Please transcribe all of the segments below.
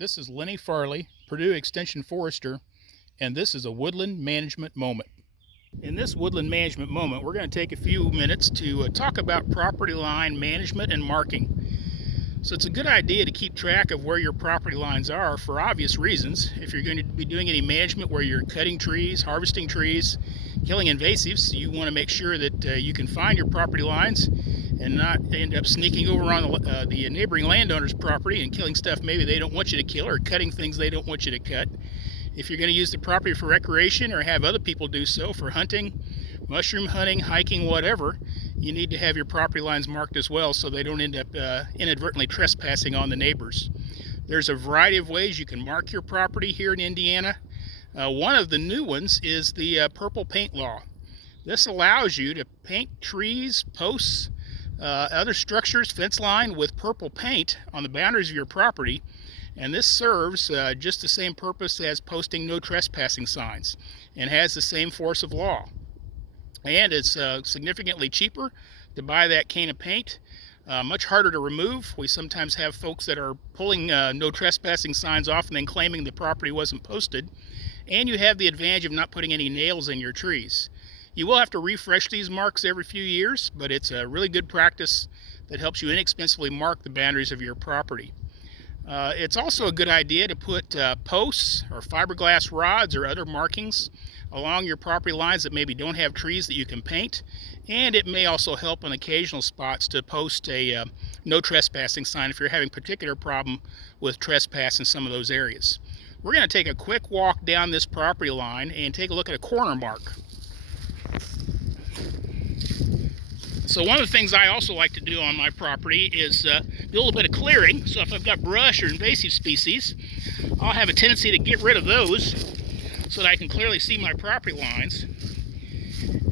This is Lenny Farlee, Purdue Extension Forester, and this is a woodland management moment. In this woodland management moment, we're going to take a few minutes to talk about property line management and marking. So it's a good idea to keep track of where your property lines are for obvious reasons. If you're going to be doing any management where you're cutting trees, harvesting trees, killing invasives, you want to make sure that you can find your property lines and not end up sneaking over on the neighboring landowner's property and killing stuff maybe they don't want you to kill, or cutting things they don't want you to cut. If you're going to use the property for recreation or have other people do so for hunting, mushroom hunting, hiking, whatever, you need to have your property lines marked as well so they don't end up inadvertently trespassing on the neighbors. There's a variety of ways you can mark your property here in Indiana. One of the new ones is the purple paint law. This allows you to paint trees, posts, other structures, fence line with purple paint on the boundaries of your property, and this serves just the same purpose as posting no trespassing signs and has the same force of law. And it's significantly cheaper to buy that can of paint, much harder to remove. We sometimes have folks that are pulling no trespassing signs off and then claiming the property wasn't posted, and you have the advantage of not putting any nails in your trees. You will have to refresh these marks every few years, but it's a really good practice that helps you inexpensively mark the boundaries of your property. It's also a good idea to put posts or fiberglass rods or other markings along your property lines that maybe don't have trees that you can paint, and it may also help on occasional spots to post a no trespassing sign if you're having a particular problem with trespass in some of those areas. We're going to take a quick walk down this property line and take a look at a corner mark. So one of the things I also like to do on my property is do a little bit of clearing. So if I've got brush or invasive species, I'll have a tendency to get rid of those so that I can clearly see my property lines.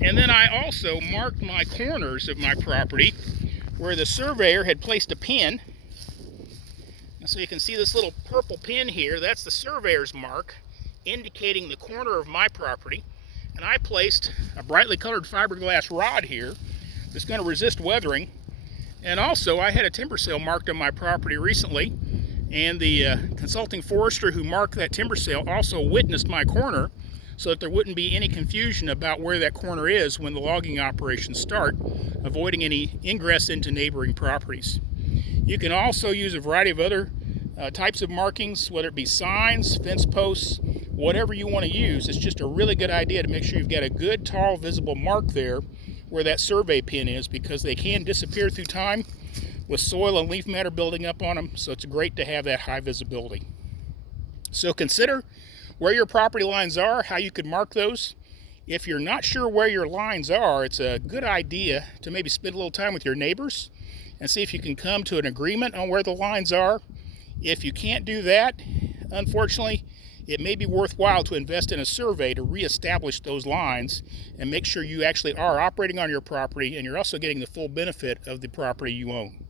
And then I also marked my corners of my property where the surveyor had placed a pin. And so you can see this little purple pin here. That's the surveyor's mark indicating the corner of my property. And I placed a brightly colored fiberglass rod here that's going to resist weathering. And also I had a timber sale marked on my property recently, and the consulting forester who marked that timber sale also witnessed my corner so that there wouldn't be any confusion about where that corner is when the logging operations start, avoiding any ingress into neighboring properties. You can also use a variety of other types of markings, whether it be signs, fence posts, whatever you want to use. It's just a really good idea to make sure you've got a good, tall, visible mark there where that survey pin is, because they can disappear through time with soil and leaf matter building up on them, so it's great to have that high visibility. So consider where your property lines are, how you could mark those. If you're not sure where your lines are, it's a good idea to maybe spend a little time with your neighbors and see if you can come to an agreement on where the lines are. If you can't do that, unfortunately, it may be worthwhile to invest in a survey to reestablish those lines and make sure you actually are operating on your property and you're also getting the full benefit of the property you own.